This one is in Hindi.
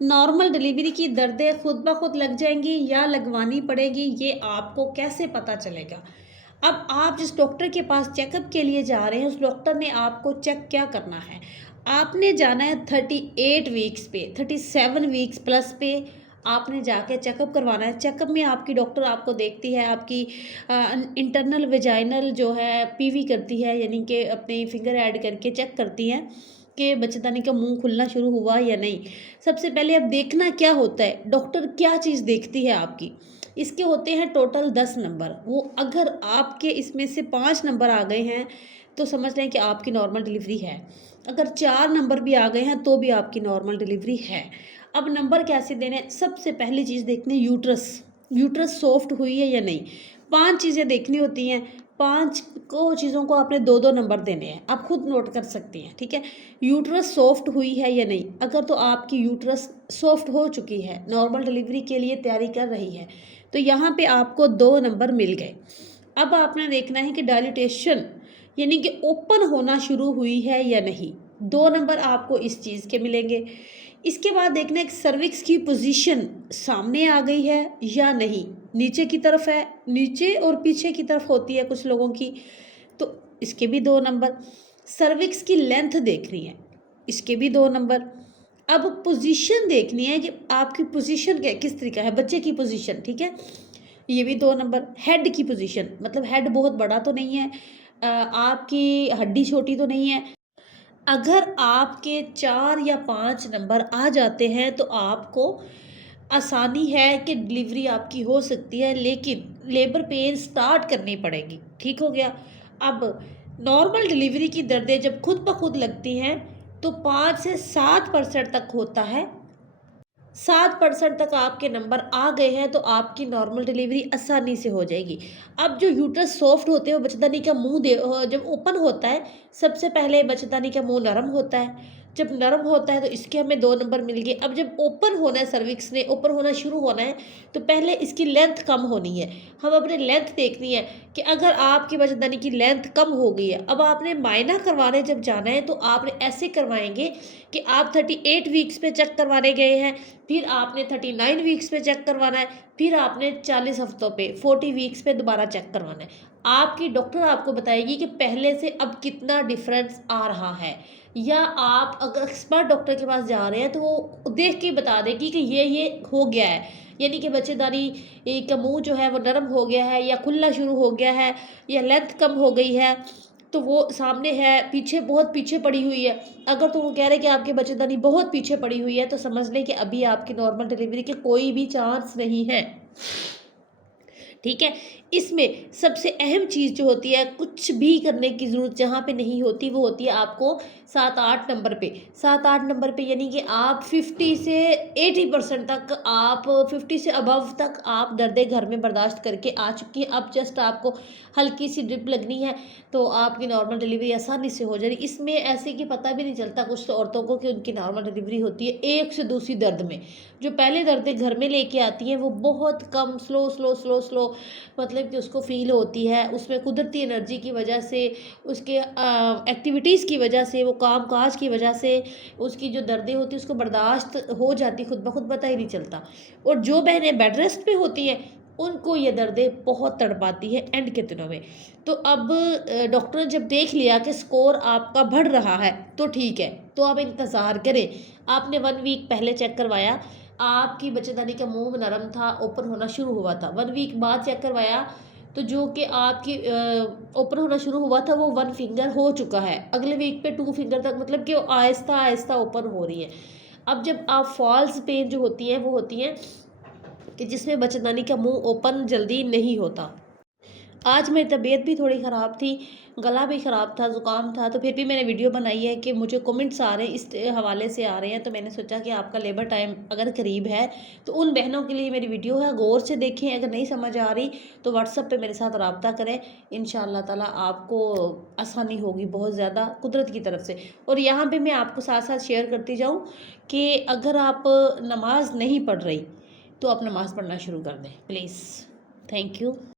नॉर्मल डिलीवरी की दर्दें खुद ब खुद लग जाएँगी या लगवानी पड़ेगी, ये आपको कैसे पता चलेगा? अब आप जिस डॉक्टर के पास चेकअप के लिए जा रहे हैं, उस डॉक्टर ने आपको चेक क्या करना है? आपने जाना है 38 वीक्स पे, 37 वीक्स प्लस पे आपने जाके चेकअप करवाना है। चेकअप में आपकी डॉक्टर आपको देखती है, आपकी इंटरनल वेजाइनल जो है पीवी करती है, यानी कि अपनी फिंगर ऐड करके चेक करती हैं कि बच्चेदानी का मुँह खुलना शुरू हुआ या नहीं। सबसे पहले अब देखना क्या होता है, डॉक्टर क्या चीज़ देखती है आपकी? इसके होते हैं टोटल 10 नंबर। वो अगर आपके इसमें से 5 नंबर आ गए हैं, तो समझ लें कि आपकी नॉर्मल डिलीवरी है। अगर 4 नंबर भी आ गए हैं, तो भी आपकी नॉर्मल डिलीवरी है। अब नंबर कैसे देने हैं? सबसे पहली चीज़ देखनी है यूट्रस। यूट्रस सॉफ्ट हुई है या नहीं? 5 चीज़ें देखनी होती हैं। 5 को चीज़ों को आपने 2-2 नंबर देने हैं। आप खुद नोट कर सकती हैं, ठीक है? यूट्रस सॉफ्ट हुई है या नहीं? अगर तो आपकी यूट्रस सॉफ्ट हो चुकी है, नॉर्मल डिलीवरी के लिए तैयारी कर रही है, तो यहाँ पे आपको 2 नंबर मिल गए। अब आपने देखना है कि डायलिटेशन यानी कि ओपन होना शुरू हुई है या नहीं? 2 नंबर आपको इस चीज़ के मिलेंगे। इसके बाद देखना है कि सर्विक्स की पोज़ीशन सामने आ गई है या नहीं? नीचे की तरफ है, नीचे और पीछे की तरफ होती है कुछ लोगों की, तो इसके भी 2 नंबर। सर्विक्स की लेंथ देखनी है, इसके भी 2 नंबर। अब पोज़ीशन देखनी है कि आपकी पोज़ीशन क्या किस तरीक़ा है, बच्चे की पोज़ीशन, ठीक है? ये भी 2 नंबर। हेड की पोज़ीशन मतलब हेड बहुत बड़ा तो नहीं है, आपकी हड्डी छोटी तो नहीं है। अगर आपके 4 या 5 नंबर आ जाते हैं, तो आपको आसानी है कि डिलीवरी आपकी हो सकती है, लेकिन लेबर पेन स्टार्ट करनी पड़ेगी। ठीक हो गया? अब नॉर्मल डिलीवरी की दर्दें जब खुद ब खुद लगती हैं, तो 5 से 7% तक होता है। 7% तक आपके नंबर आ गए हैं, तो आपकी नॉर्मल डिलीवरी आसानी से हो जाएगी। अब जो यूट्रस सॉफ्ट होते हैं, वो बच्चेदानी का मुँह जब ओपन होता है, सबसे पहले बच्चेदानी का मुँह नरम होता है। जब नरम होता है, तो इसके हमें 2 नंबर मिल गए। अब जब ओपन होना है, सर्विक्स ने ओपन होना शुरू होना है, तो पहले इसकी लेंथ कम होनी है। हम अपनी लेंथ देखनी है कि अगर आपकी बच्चेदानी की लेंथ कम हो गई है, अब आपने मायना करवाने जब जाना है, तो आपने ऐसे करवाएँगे कि आप 38 वीक्स पे चेक करवाने गए हैं, फिर आपने 39 वीक्स पे चेक करवाना है, फिर आपने 40 हफ्तों पे 40 वीक्स पे दोबारा चेक करवाना है। आपकी डॉक्टर आपको बताएगी कि पहले से अब कितना डिफरेंस आ रहा है, या आप अगर एक्सपर्ट डॉक्टर के पास जा रहे हैं, तो वो देख के बता देगी कि ये हो गया है, यानी कि बच्चेदानी का मुँह जो है वो नरम हो गया है, या खुलना शुरू हो गया है, या लेंथ कम हो गई है, तो वो सामने है, पीछे बहुत पीछे पड़ी हुई है। अगर तो वो कह रहे हैं कि आपकी बच्चेदानी बहुत पीछे पड़ी हुई है, तो समझ लें कि अभी आपकी नॉर्मल डिलीवरी के कोई भी चांस नहीं है। ठीक है? इसमें सबसे अहम चीज़ जो होती है, कुछ भी करने की ज़रूरत जहाँ पे नहीं होती, वो होती है आपको 7-8 नंबर पे। 7-8 नंबर पे यानी कि आप 50 से 80% तक, आप 50 से अबव तक आप दर्दें घर में बर्दाश्त करके आ चुकी हैं। अब जस्ट आपको हल्की-सी ड्रिप लगनी है, तो आपकी नॉर्मल डिलीवरी आसानी से हो जाएगी। इसमें ऐसे कि पता भी नहीं चलता कुछ तो औरतों को कि उनकी नॉर्मल डिलीवरी होती है एक से दूसरी दर्द में। जो पहले दर्दें घर में लेके आती हैं, वो बहुत कम स्लो मतलब कि उसको फ़ील होती है। उसमें कुदरती एनर्जी की वजह से, उसके एक्टिविटीज़ की वजह से, वो काम-काज की वजह से उसकी जो दर्दें होती हैं उसको बर्दाश्त हो जाती, खुद ब खुद पता ही नहीं चलता। और जो बहनें बेड रेस्ट पे होती हैं, उनको ये दर्दें बहुत तड़पाती है एंड के दिनों में। तो अब डॉक्टर ने जब देख लिया कि स्कोर आपका बढ़ रहा है, तो ठीक है, तो आप इंतज़ार करें। आपने 1 वीक पहले चेक करवाया, आपकी बच्चेदानी का मुँह नरम था, ओपन होना शुरू हुआ था। 1 वीक बाद चेक करवाया, तो जो कि आपकी ओपन होना शुरू हुआ था, वो 1 फिंगर हो चुका है। अगले वीक पे 2 फिंगर तक, मतलब कि वो आहिस्ता-आहिस्ता ओपन हो रही है। अब जब आप फॉल्स पेन जो होती हैं, वो होती हैं कि जिसमें बच्चेदानी का मुँह ओपन जल्दी नहीं होता। आज मेरी तबीयत भी थोड़ी ख़राब थी, गला भी ख़राब था, ज़ुकाम था, तो फिर भी मैंने वीडियो बनाई है कि मुझे कमेंट्स आ रहे हैं, इस हवाले से आ रहे हैं, तो मैंने सोचा कि आपका लेबर टाइम अगर करीब है, तो उन बहनों के लिए मेरी वीडियो है, गौर से देखें। अगर नहीं समझ आ रही, तो व्हाट्सएप पे मेरे साथ रब्ता करें। इंशाअल्लाह ताला आपको आसानी होगी बहुत ज़्यादा कुदरत की तरफ से। और यहाँ पे मैं आपको साथ-साथ शेयर करती जाऊँ कि अगर आप नमाज़ नहीं पढ़ रही, तो आप नमाज़ पढ़ना शुरू कर दें, प्लीज़। Thank you.